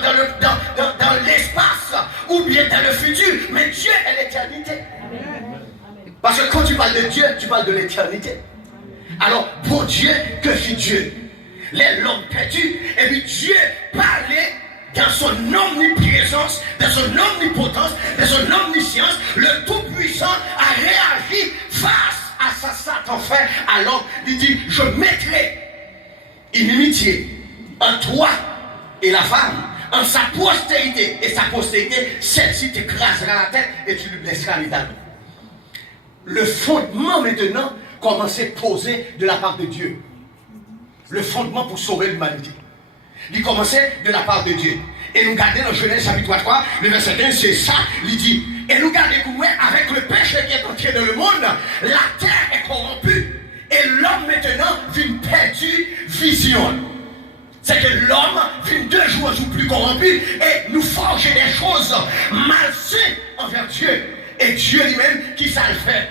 dans l'espace ou bien dans le futur, mais Dieu est l'éternité. Parce que quand tu parles de Dieu, tu parles de l'éternité. Alors, pour Dieu, que fit Dieu? L'homme perdu, et puis Dieu parlait dans son omniprésence, dans son omnipotence, dans son omniscience. Le Tout-Puissant a réagi face à sa Satan fait. Alors, il dit, je mettrai inimitié en toi et la femme, en sa postérité, et sa postérité, celle-ci t'écrasera la tête et tu lui blesseras les talons. Le fondement maintenant commence à poser de la part de Dieu. Le fondement pour sauver l'humanité. Il commençait de la part de Dieu. Et nous regardons dans Genèse chapitre 3, le verset 1, c'est ça, il dit, et nous regardons avec le péché qui est entré dans le monde, la terre est corrompue. Et l'homme maintenant vient perdu vision. C'est que l'homme vient de jour en jour plus corrompu et nous forger des choses malsaines envers Dieu. Et Dieu lui-même qui ça le fait.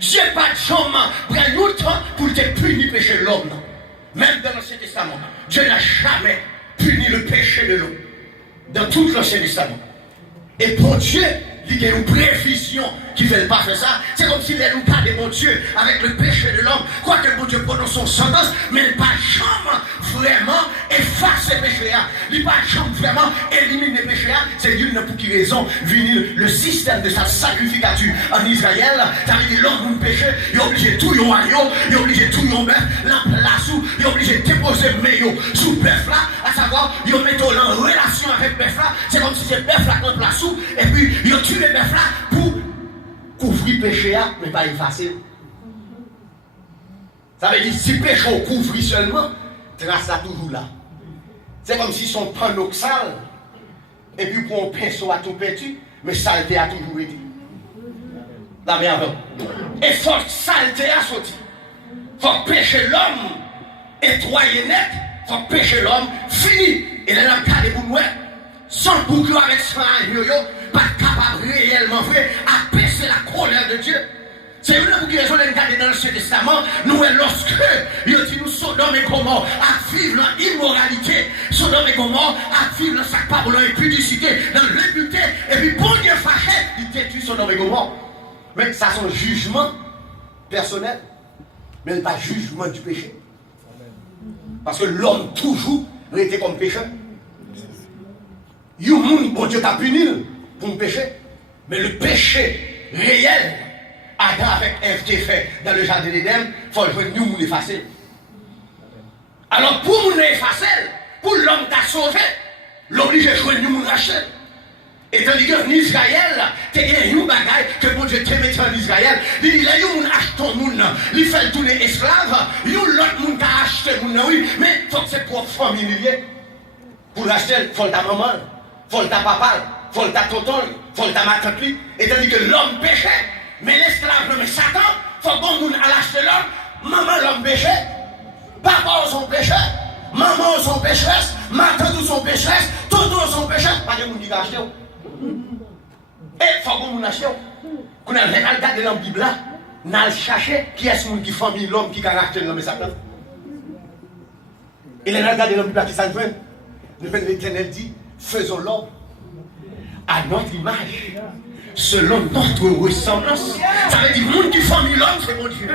Dieu pas de chambre, prend nous le temps pour te punir le péché de l'homme. Même dans l'Ancien Testament, Dieu n'a jamais puni le péché de l'homme. Dans tout l'Ancien Testament. Et pour Dieu, il y a une prévision qui ne veut pas faire ça. C'est comme s'il nous garde mon Dieu avec le péché de l'homme. Quoi que mon Dieu prononce son sentence, mais il n'a pas jamais vraiment effacer le péché. Il n'a pas jamais vraiment éliminer le péché. C'est Dieu pour qui raison venir le système de sa sacrificature en Israël. Ça veut dire l'homme qui péché, il est obligé de tout yon agneau, il est obligé de tout yon bœuf, il est obligé de déposer maillot sous le bœuf là, à savoir, il met en relation avec le bœuf là. C'est comme si c'est le bœuf là qu'on place sous, et puis il tue le bœuf là pour couvrir le péché, mais pas effacer. Ça veut dire si le péché on couvre seulement, trace là toujours là. C'est comme si son panneau sale, et puis pour un pinceau à tout perdu, mais saleté a toujours été. La merde. Et faut saleté à sortir. Faut pécher l'homme, étroyer net, faut pécher l'homme, fini. Et là, dans le cas des boulots, sans bouclier avec son yo-yo, pas capable réellement vrai à baisser la colère de Dieu. C'est une pour qui raison de regarder dans l'Ancien Testament, nous, lorsque il dit nous Sodome et Gomorrhe à vivre dans l'immoralité, Sodome et Gomorre à vivre dans sa part, dans l'impudicité, dans l'impureté, et puis bon Dieu fâché, il détruit Sodome et Gomorre. Mais ça, c'est un jugement personnel, mais pas jugement du péché. Parce que l'homme toujours était comme pécheur. Il y a un monde, bon Dieu t'a puni pour le péché, mais le péché réel, Adam avec Ève fait dans le jardin d'Éden, il faut jouer nous effacer. Alors pour nous effacer, pour l'homme t'a sauvé, l'obligé de jouer nous racheter. Et tandis qu'en Israël, tu as une bagaille que bon Dieu te met en Israël. Il dit, là, il achète ton monde, il fait tourner esclave, il y a l'autre monde qui a acheté mon oui, mais il faut que c'est pour famille liée. Pour l'acheter, il faut ta maman, il faut ta papa, il faut ta tonton, il faut ta tante. Et tandis que l'homme péchait. Mais l'esclave, mais Satan, il faut qu'on monde à l'acheter l'homme, maman l'homme péchait, papa son péché, maman son pécheresse, ma tante son pécheresse, tonton son pécheresse, pas de monde qui a acheté. Et il faut qu'on monde achète. Quand on a regardé dans la Bible là, on a cherché qui est ce monde qui famille l'homme qui a acheté l'homme et Satan. Et on a regardé dans la Bible là qui s'en fait. L'Éternel dit, faisons l'homme à notre image. Selon notre ressemblance. Ça veut dire que le monde qui forme l'homme, c'est mon Dieu.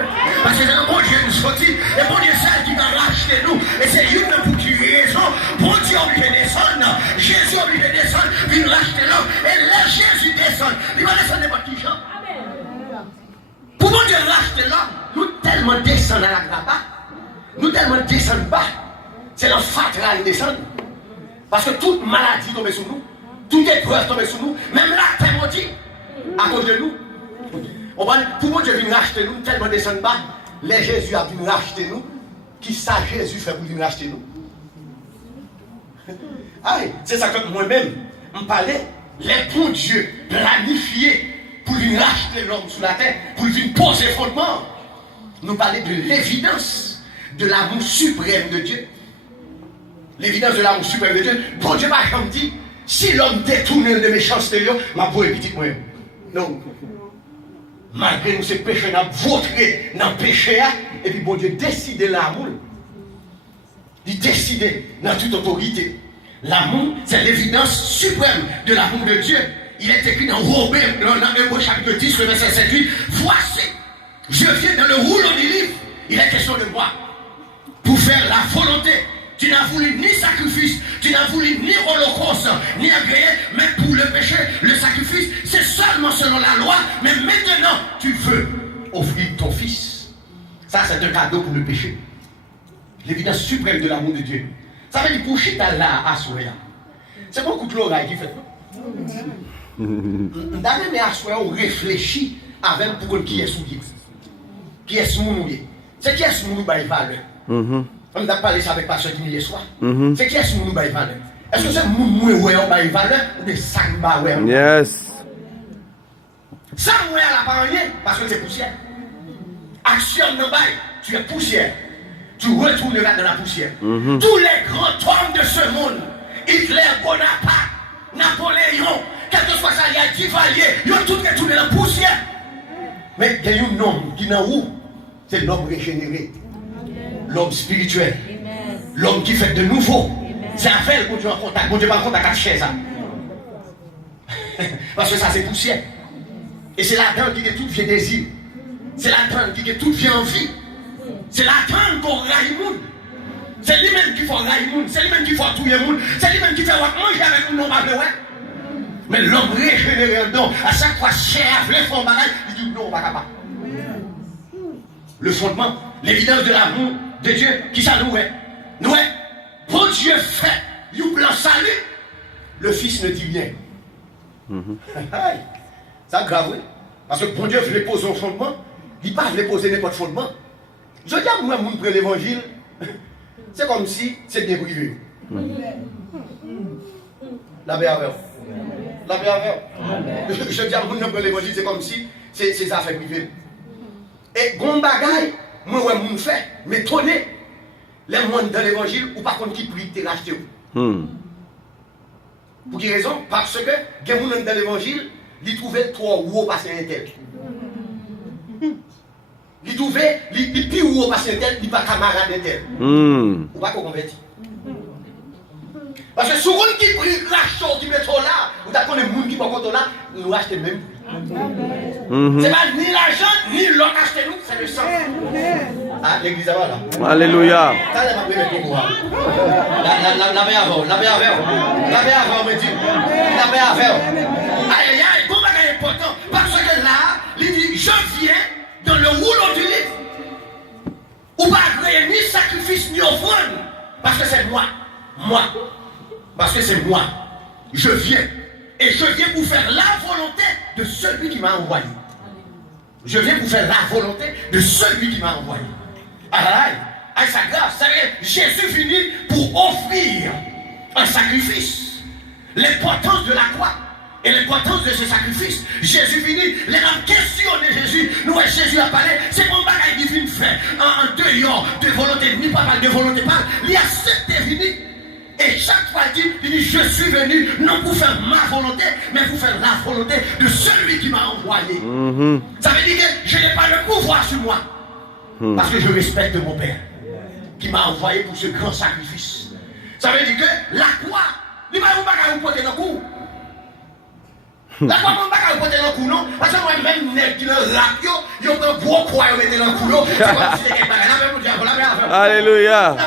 Parce que c'est un bon Dieu nous sortit. Et bon Dieu, c'est qui va racheter nous. Et c'est lui pour qui raison. Bon Dieu obligé de descendre. Jésus obligé de descendre. Il racheter l'homme. Et là, Jésus descend. Il va descendre n'importe qui gens. Pour bon Dieu racheter l'homme, nous tellement descendons à la grappe. Nous tellement descendons bas. C'est le fatras qui descend. Parce que toute maladie tombe sur nous. Toute épreuve tombe sur nous. Même la terre maudite. À cause de nous. Pour moi, Dieu vient racheter nous, tellement descend bas. Les Jésus a venu racheter nous. Qui ça Jésus fait pour venir racheter nous? C'est ça que moi-même, je parlais. Les bons Dieu planifiés pour venir racheter l'homme sur la terre, pour venir poser fondement. Nous parlons de l'évidence de l'amour suprême de Dieu. L'évidence de l'amour suprême de Dieu. Bon Dieu m'a comme dit, si l'homme détourne de méchanceté, ma peau est petite moi. Non. Malgré nous, ces péchés, nous avons voté dans le péché, et puis bon Dieu décide l'amour. Il décide dans toute autorité. L'amour, c'est l'évidence suprême de l'amour de Dieu. Il est écrit dans Romains, dans Hébreux chapitre 10, le verset 7-8. Voici, je viens dans le rouleau du livre. Il est question de moi. Pour faire la volonté. Tu n'as voulu ni sacrifice, tu n'as voulu ni holocauste, ni agréé, mais pour le péché, le sacrifice, c'est seulement selon la loi. Mais maintenant, tu veux offrir ton fils. Ça, c'est un cadeau pour le péché. L'évidence suprême de l'amour de Dieu. Ça veut dire pour chita là à Soya. C'est bon coup de l'oreille qui fait. D'ailleurs, mais à Soya, on réfléchit avec pour qui est souillé. Qui est souillé. C'est qui est souillé par les valeurs. On a parlé ça avec pasteur qui hier soir. C'est qui est souillé par les valeurs. Est-ce que c'est moué par les valeurs ou des samba ouais? Yes. Ça moué à la parole parce que c'est poussière. Action no bail, tu es poussière. Tu retourneras dans la poussière. Tous les grands hommes de ce monde, Hitler, Bonaparte, Napoléon, quel que soit ça, il y a Duvalier, ils ont tous retourné dans la poussière. Mais il y a un homme qui est dans où? C'est l'homme régénéré, l'homme spirituel, l'homme qui fait de nouveau. C'est avec Dieu en contact. Dieu pas en contact avec chaise. Parce que ça, c'est poussière. Et c'est là-dedans qui est tout vient désir. C'est là-dedans qui est tout vient envie. C'est la grande qu'on raille le monde. C'est lui-même qui fait raille le monde. C'est lui-même qui fait tout le monde. C'est lui-même qui fait manger avec nous, non pas ouais. Mais l'homme régénéré en don, à chaque fois, chef, les fonds bagaille, il dit non, on va pas. Le fondement, l'évidence de l'amour de Dieu, qui ça nous est? Nous est, pour Dieu fait, il plan salut, le Fils ne dit rien. Ça grave, oui. Parce que pour Dieu veut poser un fondement, il ne peut pas poser n'importe fondement. Je dis à moi, mon près l'évangile, c'est comme si c'est bien privé. La bienveillance. La bienveillance. Je dis à mon près l'évangile, c'est comme si c'est des affaires privées. Et gon bagaille, moi, ouais, mon fait, mais tonner les moines dans l'évangile, ou par contre qui prie, t'es racheté. Pour quelle raison? Parce que, les gens dans l'évangile, ils trouvaient trop haut passer un tel. Il trouvait, il plus haut parce que tel, il pas camarade de tel. Ou pas qu'on convertit. Parce que souvent qui prie l'achat qui met là, ou t'as connu les gens qui vont contre là, nous achetons même. C'est pas ni l'argent, ni l'autre acheter nous, c'est le sang. Ah, l'église là là. Alléluia. Ça, c'est ma première pour la paix avant, la paix avant. La paix avant, me dit. La paix avant. Aïe, aïe, aïe, comment c'est important? Parce que là, il dit, je viens dans le rouleau du livre. Ou pas agréer ni sacrifice ni offrande. Parce que c'est moi. Moi. Parce que c'est moi. Je viens. Et je viens pour faire la volonté de celui qui m'a envoyé. Je viens pour faire la volonté de celui qui m'a envoyé. Aïe, aïe, ça grave. Ça veut dire, Jésus venu pour offrir un sacrifice. L'importance de la croix. Et l'importance de ce sacrifice, Jésus venu, les gens questionnent Jésus. Nous, Jésus a parlé, c'est mon bagage divin fait en dehors de volonté, ni pas mal de volonté, pas. Il accepte venu. Et chaque fois il dit, je suis venu non pour faire ma volonté, mais pour faire la volonté de celui qui m'a envoyé. Ça veut dire que je n'ai pas le pouvoir sur moi. Parce que je respecte mon Père, qui m'a envoyé pour ce grand sacrifice. Ça veut dire que la croix, il ne va pas vous porter dans le cou. La croix, on ne va pas vous porter dans le cou, non? Parce que moi-même, qui le rap, il y a un gros croix qui est dans le cou, c'est comme si c'était quelqu'un. Alléluia. Ça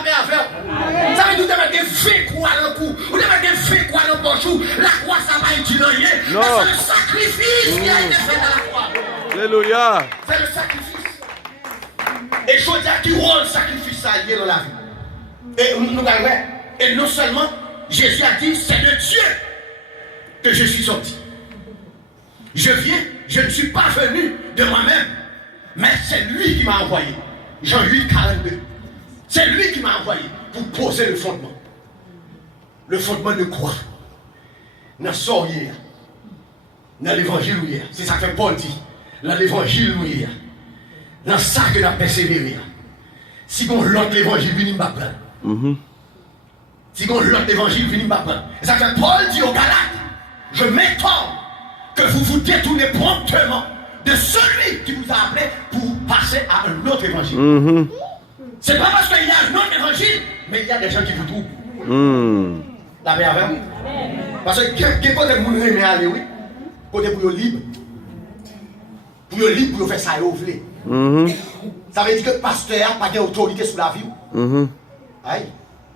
veut dire que vous devez faire quoi dans le cou? Vous devez faire quoi dans le pochou? La croix, ça va être utilisé. C'est le sacrifice qui a été fait dans la croix. Alléluia. C'est le sacrifice. Et je dis à qui rôle sacrifice ça lié dans la vie. Et nous regardons. Et non seulement, Jésus a dit, c'est de Dieu que je suis sorti. Je viens, je ne suis pas venu de moi-même, mais c'est lui qui m'a envoyé. Jean 8, 42. C'est lui qui m'a envoyé pour poser le fondement. Le fondement de quoi? Dans sort hier. Dans l'évangile hier. C'est ça que Paul dit. Dans l'évangile hier. Dans ça que nous avons persévéré. Si on l'autre évangile vient pas prendre. Si on l'autre évangile vient pas prendre. C'est ça que Paul dit aux Galates. Je m'étonne que vous vous détournez promptement de celui qui vous a appelé pour passer à un autre évangile. C'est pas parce qu'il y a un autre évangile, mais il y a des gens qui vous trouvent. La paix avec vous. Parce que quand côté vous aimez aller, oui, côté pour libre. Pour libre, pour faire ça, vous voulez. Ça veut dire que le pasteur n'a pas d'autorité sur la vie. Aïe.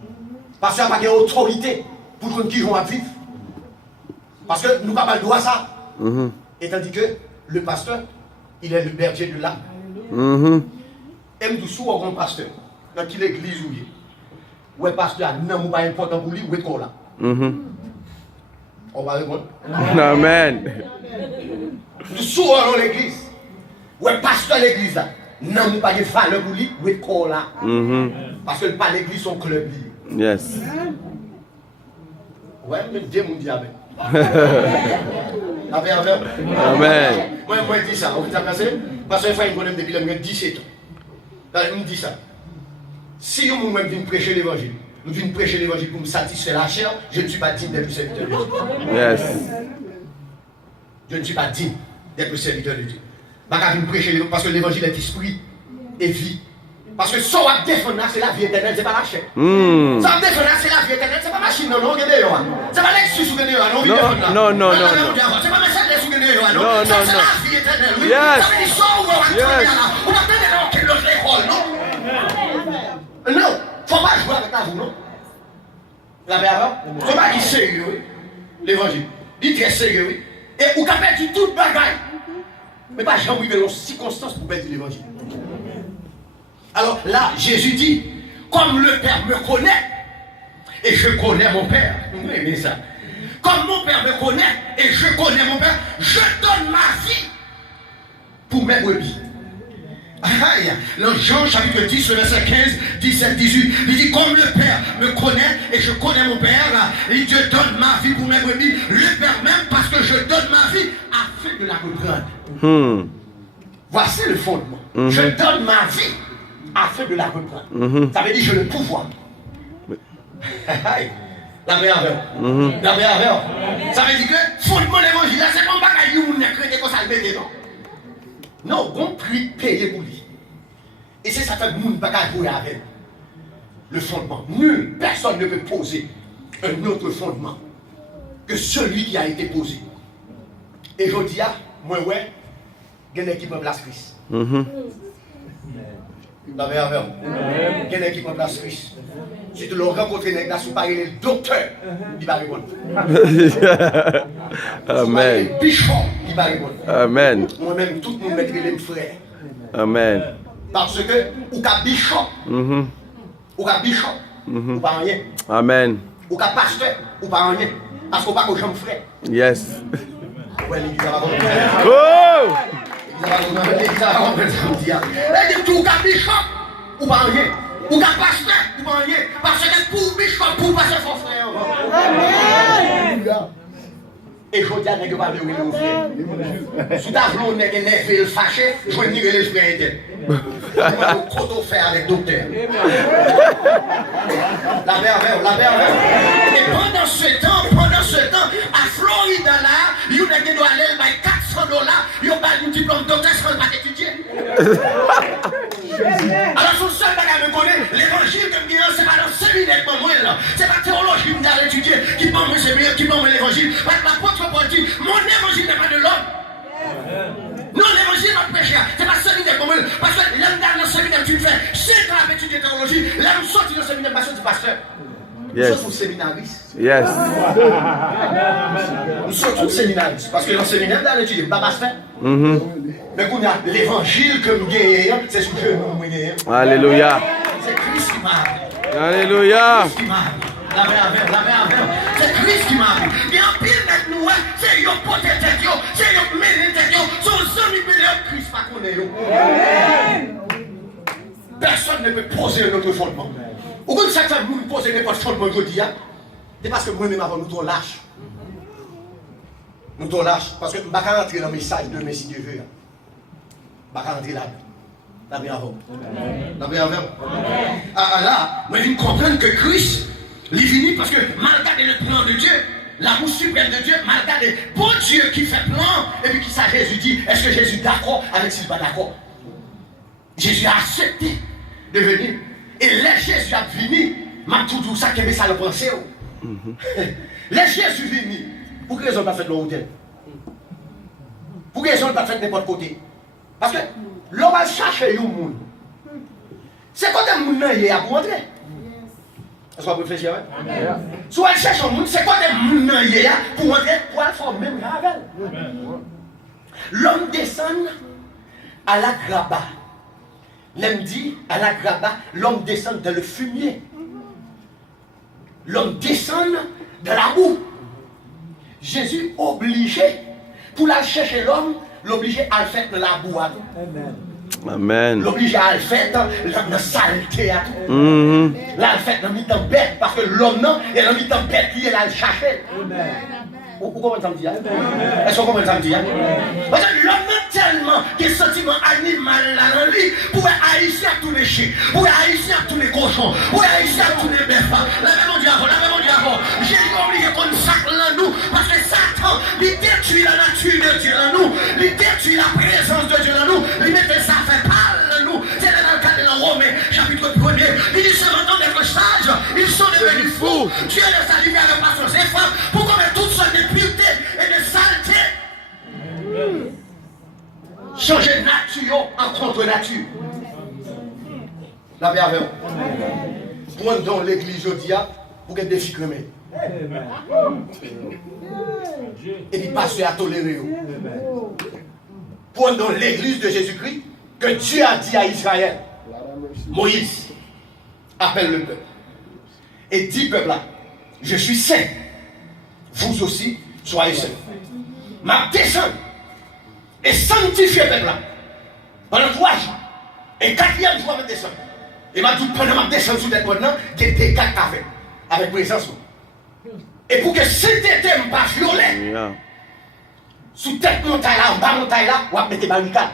Le pasteur n'a pas d'autorité pour qu'on qui vont vivre. Parce que nous n'avons pas le droit à ça. Et tandis que le pasteur, il est le berger de l'âme. Et nous sommes un grand pasteur. Dans quelle église où il est. Où est le pasteur, non, pas important pour lui, où est le là. On va répondre. Amen. Nous sommes dans l'église. Où est le pasteur de l'église là. Non, pas de valeur pour lui, où est le là. Parce que pas l'église, son club. Yes. Ouais, mais Dieu m'a dit avec. Amen. Moi, je dis ça. Vous avez parce que je fais une bonne depuis 17 ans. Je me dis ça. Si nous venons prêcher l'évangile, nous venons prêcher l'évangile pour me satisfaire la chair, je ne suis pas digne d'être serviteur de Dieu. Yes. Je ne suis pas digne d'être serviteur de Dieu. Je ne vais prêcher parce que l'évangile est esprit et vie. Parce que ce qu'on va défendre, c'est la vie éternelle, ce n'est pas la chair. Ça va défendre, c'est la vie éternelle, ce n'est pas la machine, non, ce n'est pas l'excuse ou non. Non. C'est pas Mercedes ou non. Non. C'est la vie éternelle. Oui. Yes. Ça veut dire ça ou on va tenir dans quelle autre école, non? Non, il ne faut pas jouer avec la vous, non? La paix avant? Il ne faut pas qu'il est sérieux, oui. L'évangile. Il est très sérieux, oui. Et vous avez perdu toute bagaille. Mais pas jamais arrivé dans circonstances pour perdre l'évangile. Alors là, Jésus dit, comme le Père me connaît, et je connais mon Père. Vous aimez ça? Comme mon Père me connaît, et je connais mon Père, je donne ma vie pour mes brebis. Aïe, dans Jean chapitre 10, verset 15, 17, 18, il dit comme le Père me connaît et je connais mon Père, il dit je donne ma vie pour mes brebis, le Père même parce que je donne ma vie afin de la reprendre. Voici le fondement. Je donne ma vie afin de la reprendre. Ça veut dire j'ai le pouvoir. La paix avec. La paix avec. Ça veut dire que fondement l'évangile, c'est pas un bagage où on est créé comme ça le mettait, non. Non, on prix payé pour lui. Et c'est ça que nous ne pouvons pas jouer avec. Le fondement. Nul, personne ne peut poser un autre fondement que celui qui a été posé. Et je dis, moi, ouais, il y a une équipe en place Christ. La paix avec. Il y a une équipe en place Christ. Si tu l'as rencontré, il y a le docteur, il va répondre. Amen. Le bishop, il va répondre. Amen. Moi-même, tout le monde mettrait les frères. Amen. Parce que, ou qu'à bishop, ou pas rien. Amen. Ou qu'à pasteur, ou pas rien. Parce qu'on pas qu'au champ frère. Yes. Ouais, l'église va comprendre. Oh! L'église va comprendre ça. Elle dit tout qu'à bishop, ou pas rien. Ou qu'à pasteur, ou pas rien. Parce que pour bishop, pour pasteur, son frère. Amen. Et je dis à ne pas lever nos frères. Sous ta flot, on est énervé, fâché, je vais nier les frères éternels. On va faire avec le docteur. La merveille. Et pendant ce temps, à Florida, là, il y a des gens qui doivent aller $400, ils ont pas un diplôme de docteur sans pas étudier. Alors, son seul bagage me connaît, l'évangile que je c'est pas dans le séminaire que moi, c'est pas la théologie que je étudier qui m'a mis séminaire, qui m'a mis l'évangile. Parce que l'apôtre Paul dit, mon évangile n'est pas de l'homme. Non, l'évangile va prêcher, c'est pas séminaire comme elle. Parce que l'homme dans le séminaire, tu fais 5 ans à étudier théologie, l'homme sorti dans le séminaire, parce que tu pasteur. Yes. Nous sommes séminaristes. Yes. Nous sommes tous séminaristes. Parce que dans le séminaire, dans l'étude, pas pasteur. Mais qu'on a l'évangile que nous gagnons, c'est ce que nous gagnons. Alléluia. C'est Christ qui m'a. Alléluia. Christ qui m'a. La paix. C'est Christ qui m'a. Et en pile avec nous, c'est yon pote tête yo, c'est yon mêlé tête yo, son ami million Christ pas connaît yo. Personne ne peut poser un autre fondement. Au bout de chaque fois que vous posez n'importe quel fondement aujourd'hui, c'est parce que moi-même avant nous trop lâches. Nous trop lâches. Parce que je ne vais pas rentrer dans le message de Messie Dieu veut. Je ne vais pas rentrer là. La paix avant. La paix avant. Là, moi je comprends que Christ, il est venu parce que malgré le plan de Dieu, l'amour suprême de Dieu, malgré bon Dieu qui fait plan, et puis qui ça Jésus dit, est-ce que Jésus est d'accord avec s'il n'est pas d'accord? Jésus a accepté de venir. Et là, Jésus a venu, m'a tout ça qui ça le pensé. Les Jésus venu. Pour quelle raison pas fait de l'hôtel? Pour quelle raison pas fait de n'importe côté? Parce que l'on va chercher un monde. C'est quand un monde est à pour entrer. Est-ce qu'on peut réfléchir? Si on cherche un monde, c'est quand un monde est pour entrer, pour aller faire même avec. L'homme descend à la graba. L'homme dit à la graba, l'homme descend dans le fumier. L'homme descend dans la boue. Jésus obligé, pour la chercher l'homme, l'obligé à le faire dans la boue. Amen. L'obligé à le faire dans la saleté. Là, le fait dans le bête, parce que l'homme, non, il a mis dans bête qui est là, le chercher. Vous comprenez ça me dit? Est-ce que vous comprenez ça me dit? Parce que l'homme tellement des sentiments animaux là dans lui, pour haïtien à tous les chiens, pour haïtien à tous les cochons, pour haïtien à tous les bêtes. La même diable, Jésus a oublié qu'on sacre dans nous, parce que Satan, il détruit la nature de Dieu dans nous, il détruit la présence de Dieu dans nous, il met ça fait parler dans nous. C'est dans le cadre de Romains, chapitre 1er, il dit cependant d'être sages, ils sont devenus fous. Dieu les a livrés avec patience et femmes pour commettre toutes sortes de pureté et de saleté. Changer nature en contre-nature. La bienvenue. Point dans l'église aujourd'hui pour que des filles crémées. Et puis passer à tolérer. Point dans l'église de Jésus-Christ que Dieu a dit à Israël. Moïse appelle le peuple. Et dit peuple là, je suis saint. Vous aussi, soyez saints. Ma descente et sanctifier le peuple là. Pendant 3 jours. Et 4e jour, je descends. Et m'a dit, pendant ma descente sous tête maintenant, j'ai des 4 avec présence. Et pour que cet été ne pas violer, sous tête montagne là, en bas montagne là, on va mettre des barricades.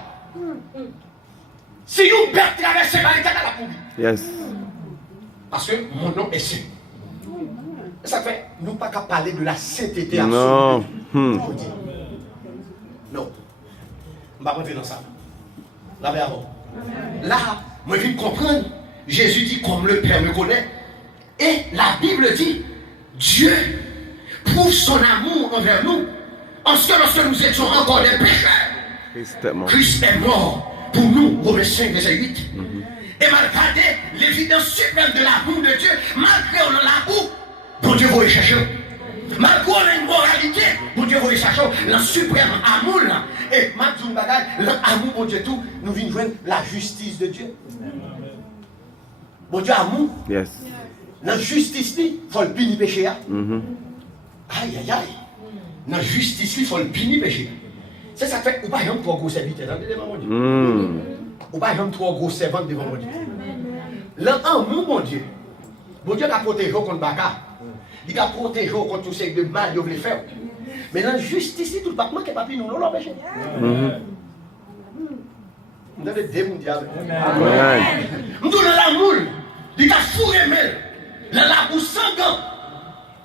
Si vous perdez traverser ces barricades à la poubelle. Yes. Parce que mon nom est saint. Ça fait, nous pas qu'à parler de la sainteté absolue. Non. Non. On ne va pas rentrer dans ça. Là, moi je viens comprendre. Jésus dit comme le Père me connaît. Et la Bible dit, Dieu prouve son amour envers nous. En ce que lorsque nous étions encore des pécheurs, Christ est mort pour nous, Romains 5, verset 8. Et malgré l'évidence suprême de l'amour de Dieu, malgré on a la boue, bon Dieu va y chercher. Malgré on a une moralité, bon Dieu va y chercher. Le suprême amour là. Et malgré l'amour, bon Dieu tout, nous venons joindre la justice de Dieu. Bon Dieu amour. Yes. La justice, il faut le punir péché. Aïe, aïe, aïe. Dans la justice, il faut le punir péché. C'est ça fait, ou pas un trop gros serviteur devant Dieu. Ou pas un trop gros servant devant Dieu. L'amour, mon Dieu. Bon Dieu a protégé contre Baka. Il a protégé contre tout ce de mal qu'il voulait faire. Mais dans la justice, tout le pas qui n'est pas nous, non, péché. Nous avons des mondiales. Nous avons l'amour. Il a fourré la bouche sans gants.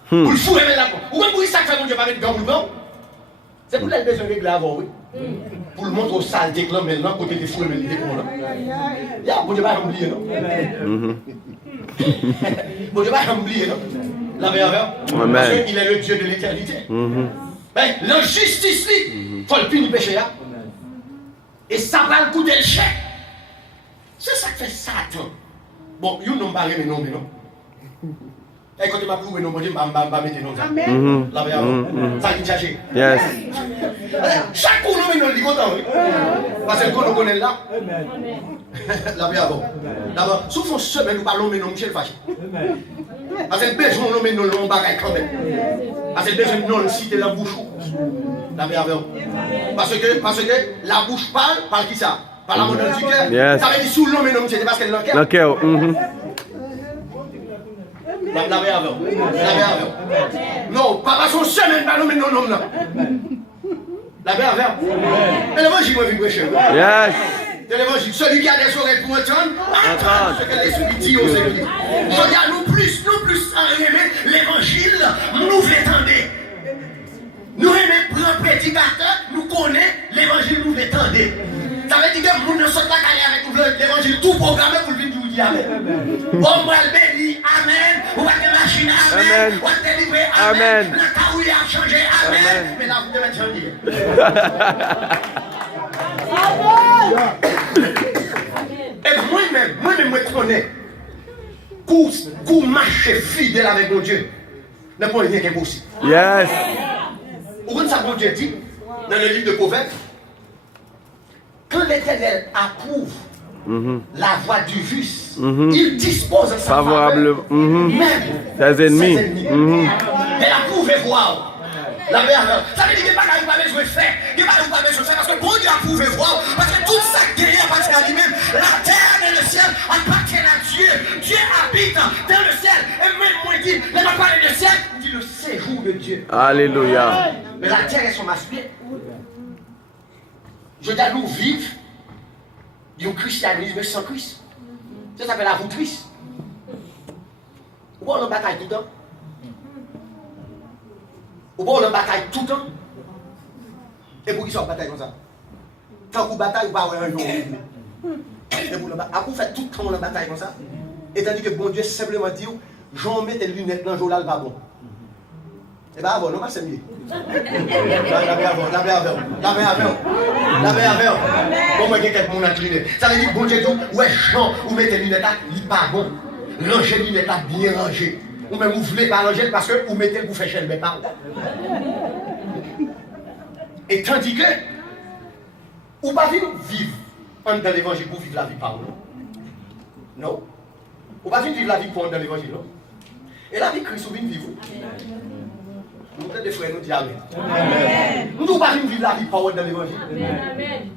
Pour le fourrer la bouche. Ou même pour ça que fait mon Dieu pas mettre gants pour le gant. C'est pour les besoins de régler avant, oui. Pour le montrer au saleté que l'homme maintenant, côté des fourrés, mais il est pour là. Il y a, bon Dieu pas oublier, non? Bon Dieu pas oublier, non? La meilleure. Parce qu'il est le Dieu de l'éternité. Mais la justice, il faut le punir péché. Et ça va le coûter le chèque. C'est ça que fait Satan. Bon, vous n'avez pas aimé non, mais non. Et quand il m'a prouvé non, je vais mettre non. Amen. La meilleure. Ça qui cherche. Yes. Chaque coup, nous mettons le content. Parce que nous connaissons là. La meilleure. D'abord, sauf une semaine, nous parlons de non, Michel Fâché. Parce que le besoin, nous mettons le bagage quand même. Parce que le besoin, nous le citer la bouche. La meilleure. Parce que la bouche parle qui ça? Par la monnaie du cœur. Yes. Ça veut dire sous l'homme et non, c'est parce qu'elle est dans le cœur. La meilleure. Non, pas parce qu'on semaine, pas l'homme et non, non. La meilleure. Mais l'évangile, moi, je vais prêcher. Yes. C'est l'évangile. Celui qui a des oreilles pour entendre, entendre ce que l'Esprit dit aux églises. Je dis à nous plus en aimer l'évangile, nous l'étendez. Nous aimons prendre prédicateur, nous connaissons l'évangile, nous l'étendez. Ça veut dire que nous ne sommes pas allés avec nous l'évangile tout programmé pour le venir nous dire amen. Bon, moi, béni, amen. On va te marcher. machine, amen. Amen. On a délivré, amen. Amen. La carouille a changé, amen. Amen. Mais là, vous devez changer. Et moi-même, je connais. Pour marcher fidèle avec mon Dieu, n'est pas rien qui est possible. Yes. Vous voyez ça, mon Dieu dit dans le livre de Proverbes, quand l'Éternel approuve la voie du juste, il dispose en sa Favorable. faveur, même Ses ennemis. Elle approuve et voir. La merde, ça veut dire qu'il n'y a pas besoin de faire. Il n'y a pas besoin de faire parce que bon Dieu approuve et voir. Parce que tout ça qui est appartient à lui-même. La terre et le ciel appartiennent à Dieu. Dieu habite dans le ciel. Et même moi, il dit, il n'a pas parlé de ciel, il dit le séjour de Dieu. Alléluia. Mais la terre est son aspect. Je dois nous vivre du christianisme sans Christ. Ça s'appelle la route Christ. Ou on bataille tout le temps. Ou on bataille tout le temps. Et pour qui ça on bataille comme ça? Quand vous bataille, vous ne pouvez pas avoir un jour. Et vous faites tout le temps la bataille comme ça. Et tandis que bon Dieu simplement dit, j'en mets tes lunettes dans le jour là, pas bon. Et bien avant, non, c'est mieux. La meilleure. Bon, moi, quelqu'un qui m'a incliné. Ça veut dire que bon Dieu, ouais, Jean, vous mettez les lunettes là, il n'est pas bon. Rangez les lunettes là, bien rangées. Ou même vous ne voulez pas ranger parce que vous mettez, vous faites chez le pas. Et tandis que, vous ne pouvez pas vivre dans l'évangile pour vivre la vie par nous. Non. Vous ne pouvez pas vivre la vie pour dans l'évangile. Et la vie Christ, vous vivez vivre. Nous sommes des frères, nous disons Amen. Nous ne pouvons pas vivre la vie par dans l'évangile. Amen.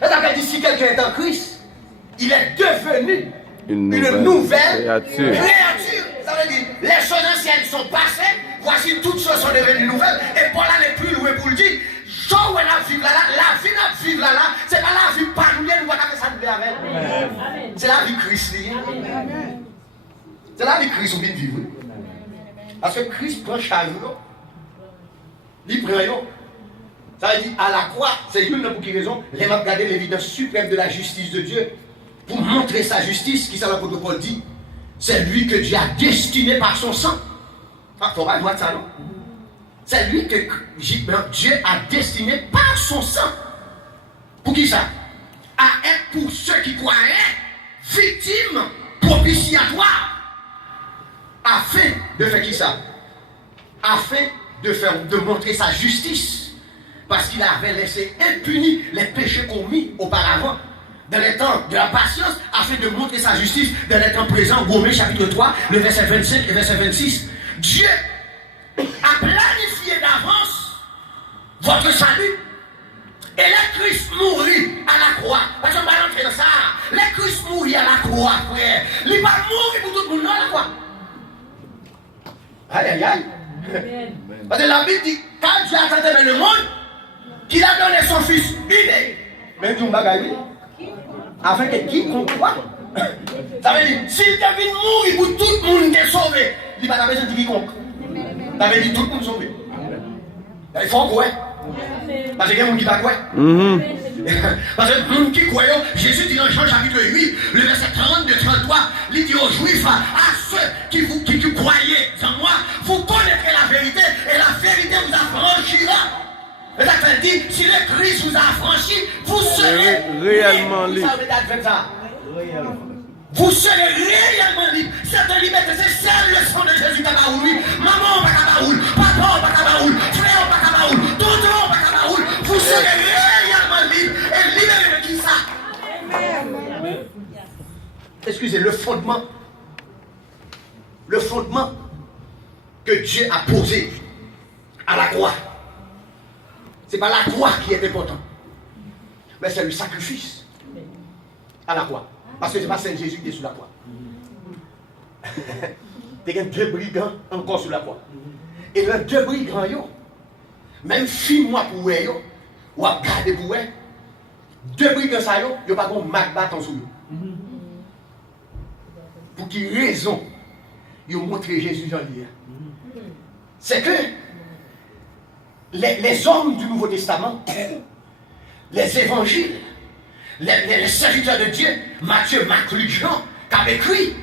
Et ça veut dire si quelqu'un est en Christ, il est devenu une nouvelle créature. Ça veut dire les choses anciennes sont passées, voici toutes choses sont devenues nouvelles. Et Paul n'est plus loin pour le dire. Genre où la vie n'a vivre là, c'est pas la vie par nous, nous allons ça nous avec. C'est la vie Christ. C'est la vie Christ qui vit. Parce que Christ prend charge. Il prend. Ça veut dire à la croix, c'est une pour qui raison, il m'a regardé l'évidence suprême de la justice de Dieu. Pour montrer sa justice, qui ça l'apôtre Paul dit, c'est lui que Dieu a destiné par son sang. Il ne faut pas voir ça, non? C'est lui que Dieu a destiné par son sang. Pour qui ça? À être pour ceux qui croyaient victimes propitiatoires. Afin de faire qui ça? Afin de montrer sa justice. Parce qu'il avait laissé impunis les péchés commis auparavant. Dans les temps de la patience, afin de montrer sa justice dans les temps présents. Romains chapitre 3, le verset 25 et verset 26. Dieu a planifié d'avance votre salut. Et le Christ mourit à la croix. Parce qu'on va rentrer dans ça. Le Christ mourit à la croix, frère. Il va mourir pour tout le monde, non, à la croix. Aïe, aïe, aïe. Parce que la Bible dit, quand Dieu a tant aimé le monde, qu'il a donné son fils unique. Même du bagaille, afin que quiconque croit. Ça veut dire, s'il devait mourir pour tout le monde qui est sauvé, il va pas besoin de quiconque. Ça veut dire tout le monde sauvé. Il faut croire. Parce qu'il y a des gens qui ne croient pas. Parce que les gens qui croient, Jésus dit dans Jean chapitre 8, le verset 32-33, il dit aux Juifs, à ceux qui croyez en moi, vous connaîtrez la vérité et la vérité vous affranchira. Et ça veut dire, si le Christ vous a affranchi, vous serez réellement libre. Vous serez réellement libre. Cette liberté, c'est celle le sang de Jésus qui va rouler. Maman va rouler, papa va rouler, frère va rouler, tonton va rouler. Vous serez réellement libre et libéré de qui ça? Excusez, le fondement que Dieu a posé à la croix. Ce n'est pas la croix qui est important, mais c'est le sacrifice à la croix. Parce que ce n'est pas Saint Jésus qui est sur la croix. Il y a deux brigands encore sur la croix. Et les deux brigands, même si moi pour eux, ou à garder pour eux, deux brigands, ils n'ont pas de marque bâton sur eux. Pour quelle raison ils ont montré Jésus dans l'hier? C'est que les hommes du Nouveau Testament, les évangiles, les serviteurs de Dieu, Matthieu, Marc, Luc, Jean, qui avaient écrit,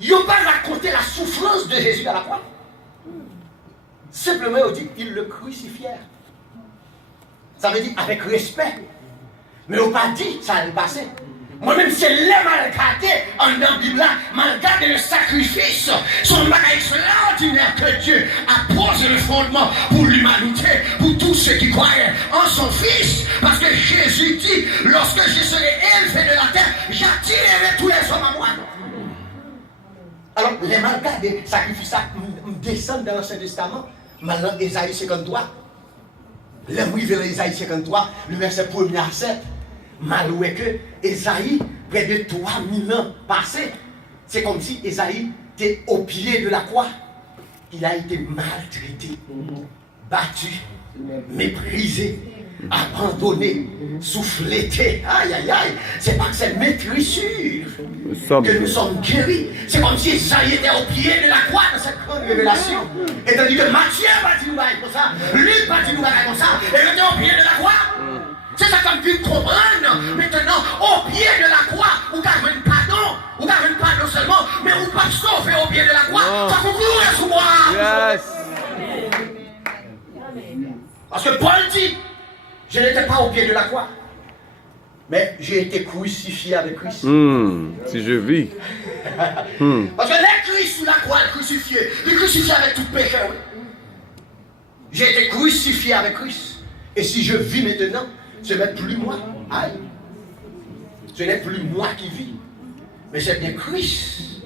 Ils n'ont pas raconté la souffrance de Jésus à la croix. Simplement, ils dit qu'ils le crucifièrent. Ça veut dire avec respect. Mais on n'a pas dit ça allait passer. Moi-même, c'est les malgradés en dans la Bible, malgré le sacrifice, son bagage extraordinaire que Dieu a posé le fondement pour l'humanité, pour tous ceux qui croient en son Fils. Parce que Jésus dit, lorsque je serai élevé de la terre, j'attirerai tous les hommes à moi. Alors, les malgradés sacrifices descendent dans l'Ancien Testament, maintenant, Ésaïe 53. Les mouvements de Ésaïe 53, le verset 1er à 7. Maloué que Ésaïe, près de 3000 ans passés, c'est comme si Ésaïe était au pied de la croix. Il a été maltraité, battu, méprisé, abandonné, souffleté. Aïe, aïe, aïe. C'est pas que c'est maîtrisure que nous sommes guéris. C'est comme si Ésaïe était au pied de la croix dans cette grande révélation. Et tandis que Matthieu va dire nous comme ça, Luc va dire nous comme ça, et il était au pied de la croix. C'est ça qu'on peut comprendre. Maintenant, au pied de la croix, vous avez un pardon. Vous avez un pardon seulement, mais vous ne pouvez pas sauver au pied de la croix. Ça vous court sous moi. Yes. Parce que Paul dit, je n'étais pas au pied de la croix, mais j'ai été crucifié avec Christ. Si je vis. Parce que les Christ sur la croix, il est crucifié avec tout péché. Oui. J'ai été crucifié avec Christ. Et si je vis maintenant, ce n'est plus moi. Aïe. Ce n'est plus moi qui vis. Mais c'est bien Christ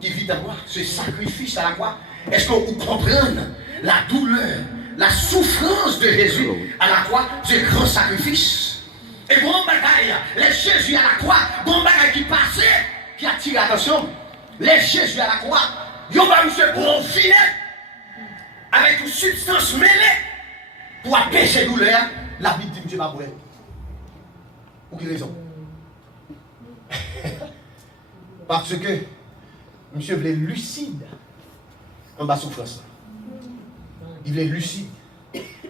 qui vit en moi. Ce sacrifice à la croix. Est-ce que vous comprenez la douleur, la souffrance de Jésus à la croix, ce grand sacrifice? Et bon bagaille, les Jésus à la croix, bon bagaille qui passait, qui attire l'attention. Les Jésus à la croix, ils ont pas monsieur pour filet avec une substance mêlée pour empêcher douleur. La Bible dit monsieur pas pour elle. Pour quelle raison? Parce que monsieur voulait lucide en bas souffrance. Il voulait lucide.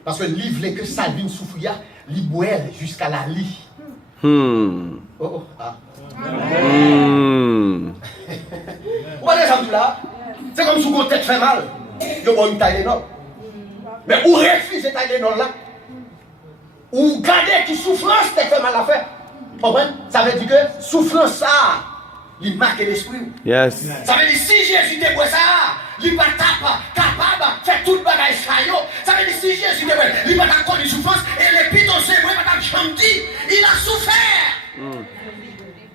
Parce que lui voulait que sa vie souffrir, il boit jusqu'à la lit. Oh oh. Ah. Vous voyez ça là? C'est comme si votre tête fait mal. Il y a une taille d'énorme. Mais où refusez taille d'énorme là? Ou gardez qui souffrance tête fait mal à faire. Comprenez? Ça veut dire que souffrance ça, il marque l'esprit. Yes. Ça veut dire si Jésus te voit ça, il va capable de faire tout le bagage ça. Ça veut dire si Jésus te voit, il va t'accorder une souffrance et les pitons c'est moi, madame Chamdi, il a souffert.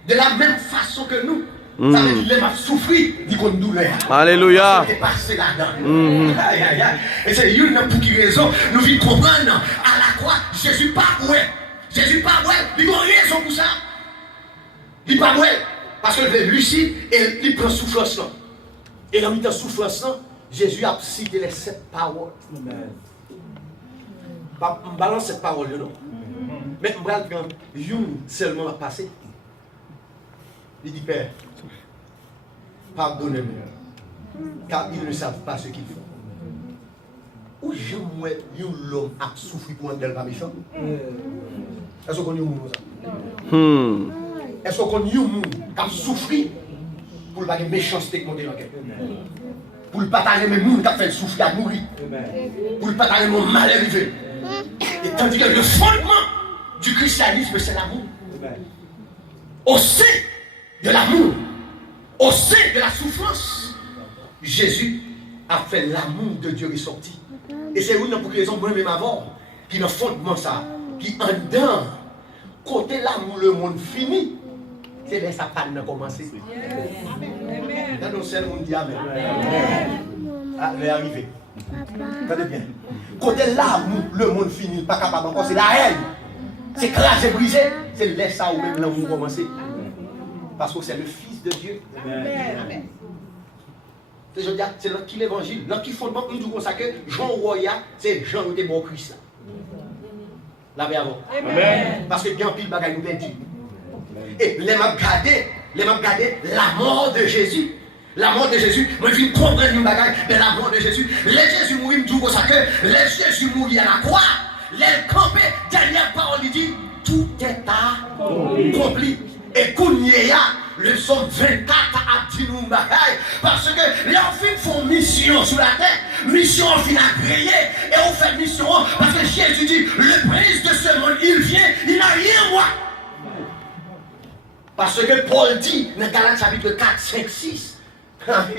De la même façon que nous. Ça veut dire qu'il a souffert, il a une douleur. Alléluia. Il est passé là-dedans. Aïe, aïe, aïe. Et c'est une pour qui raison, nous venons comprendre à la croix, Jésus pas ouais. Jésus pas ouais, il a raison pour ça. Il pas ouais. Parce qu'il est lucide et il prend souffrance là. Et dans le souffrance là, Jésus a cité les 7 paroles. Je balance cette parole là. Mais je vais prendre une seulement à passer. Il dit Père, pardonnez-moi, car ils ne savent pas ce qu'ils font. Où j'aimerais l'homme a souffert pour un tel pas méchant? Est-ce qu'on y a un monde ça? Est-ce qu'on y a un monde qui a souffert pour la méchanceté contre l'enquête? Pour le partager les gens qui ont fait souffrir à mourir? Pour le partager mon mal arrivé? Et tandis que le fondement du christianisme, c'est l'amour. Au sein de l'amour, au sein de la souffrance, Jésus a fait l'amour de Dieu ressorti. Et c'est une pour raison moi-même avant, qui est le fondement ça, qui en dedans, côté l'amour, le monde fini, c'est là ça a commencé. Dans nos scènes, on dit Amen. Ah, elle est arrivée. Attendez bien. Côté l'amour, le monde fini, pas capable encore, c'est la haine. C'est crasé, brisé, c'est là ça où même l'amour commencé. Parce que c'est le Fils de Dieu. Amen. C'est là qui l'évangile. Là qui fondement, nous disons ça que Jean Roya, c'est Jean qui est bon Christ. Là, avant. Parce que bien pile bagaille nous perdu. Et les m'a gardé la mort de Jésus. La mort de Jésus, moi je viens comprendre une bagaille de la mort de Jésus. Les Jésus mourit, nous disons ça que les Jésus mourit à la croix. Les campés, dernière parole, il dit tout est accompli. Et Kounyea, le psaume 24 a dit nous bagaille. Parce que les enfants font mission sur la terre, mission en fin à créer, et on fait mission parce que Jésus dit, le prince de ce monde, il vient, il n'a rien moi. Parce que Paul dit, dans Galates chapitre 4, 5, 6,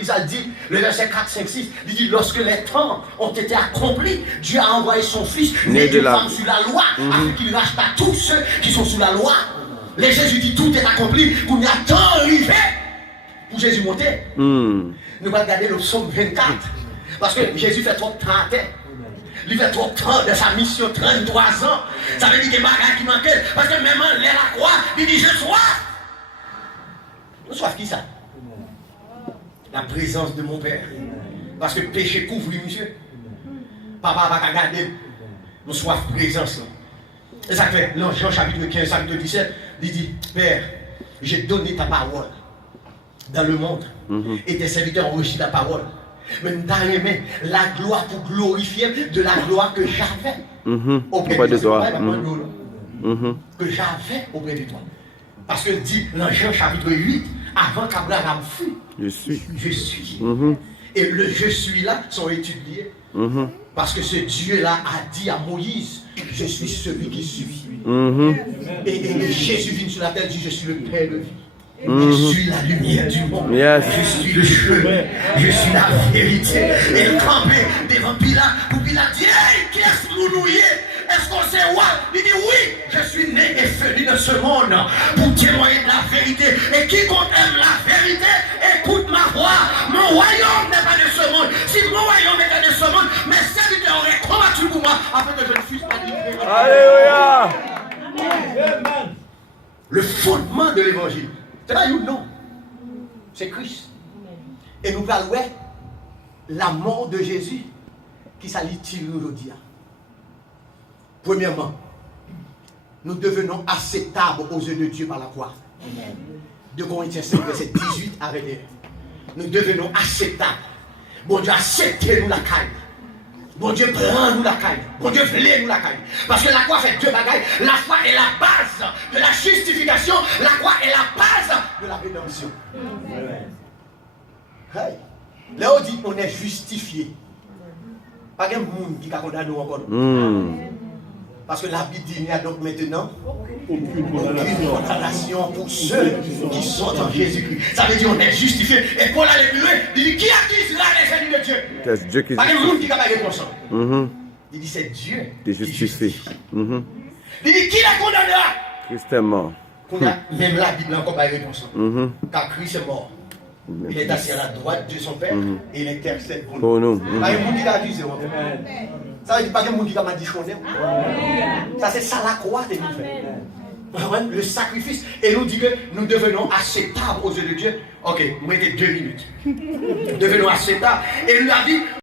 il a dit, le verset 4, 5, 6, il dit, lorsque les temps ont été accomplis, Dieu a envoyé son fils, né d'une femme sous la loi, afin qu'il rachète à tous ceux qui sont sous la loi. Les Jésus dit, tout est accompli, qu'on y a temps arrivé pour Jésus monter. Nous allons regarder le psaume 24, parce que Jésus fait trop de temps à terre. Il fait trop de temps de sa mission, 33 ans. Ça veut dire qu'il y a des bagages qui manquent, parce que même en l'air la croix, il dit, je soif. Nous soif qui ça? La présence de mon Père. Parce que le péché couvre, monsieur. Papa va regarder. Nous soif présence. Et ça fait, dans Jean chapitre 15, chapitre 17, il dit, Père, j'ai donné ta parole dans le monde. Et tes serviteurs ont reçu ta parole. Mais nous avons aimé la gloire pour glorifier de la gloire que j'avais auprès de toi. Que j'avais auprès de toi. Parce que dit dans Jean chapitre 8, avant qu'Abraham fût, je suis. Et le je suis là sont étudiés. Parce que ce Dieu-là a dit à Moïse, je suis celui qui suis. Et Jésus vient sur la terre et dit, je suis le Père de vie. Je suis la lumière du monde. Je suis le chemin. Je suis la vérité. Et il campait devant Pilate pour Pilate dire, hey, qui est-ce que nous nouillons? Est-ce qu'on sait quoi? Il dit oui, je suis né et venu dans ce monde pour témoigner de la vérité. Et quiconque aime la vérité, écoute ma voix. Mon royaume n'est pas de ce monde. Si mon royaume était de ce monde, mes serviteurs auraient combattu pour moi afin que je ne fusse pas livré. Alléluia. Le fondement de l'évangile, c'est pas nous, non. C'est Christ. Et nous parlons la mort de Jésus qui s'allie aujourd'hui. Premièrement, nous devenons acceptables aux yeux de Dieu par la croix. 2 Corinthiens 5, verset 18 à 21. Nous devenons acceptables. Bon Dieu, acceptez-nous la caille. Bon Dieu, prends-nous la caille. Bon Dieu, voulez-nous la caille. Parce que la croix fait deux bagailles. La foi est la base de la justification. La croix est la base de la rédemption. Hey. Là, on dit qu'on est justifié. Pas de monde qui a condamné encore. Parce que la Bible dit qu'il n'y a donc maintenant aucune condamnation pour ceux qui sont en Jésus-Christ. Ça veut dire qu'on est justifié. Et Paul allait plus loin, il dit qui a dit cela les ennemis de Dieu? C'est Dieu qui pas de monde qui a parlé de ça. Il dit c'est Dieu qui justifie. Il dit qui la condamnera? Christ est mort. Même la Bible n'a encore pas réponse. Car Christ est mort. Il est assis à la droite de son Père et il intercède pour nous. Pas de monde qui a dit c'est ça veut dire pas que mon Dieu m'a dit qu'on aime. Ça c'est ça la croix de nous faire. Le sacrifice. Et nous dit que nous devenons acceptables aux yeux de Dieu. Ok, vous mettez 2 minutes. Nous devenons acceptables. Et il lui a dit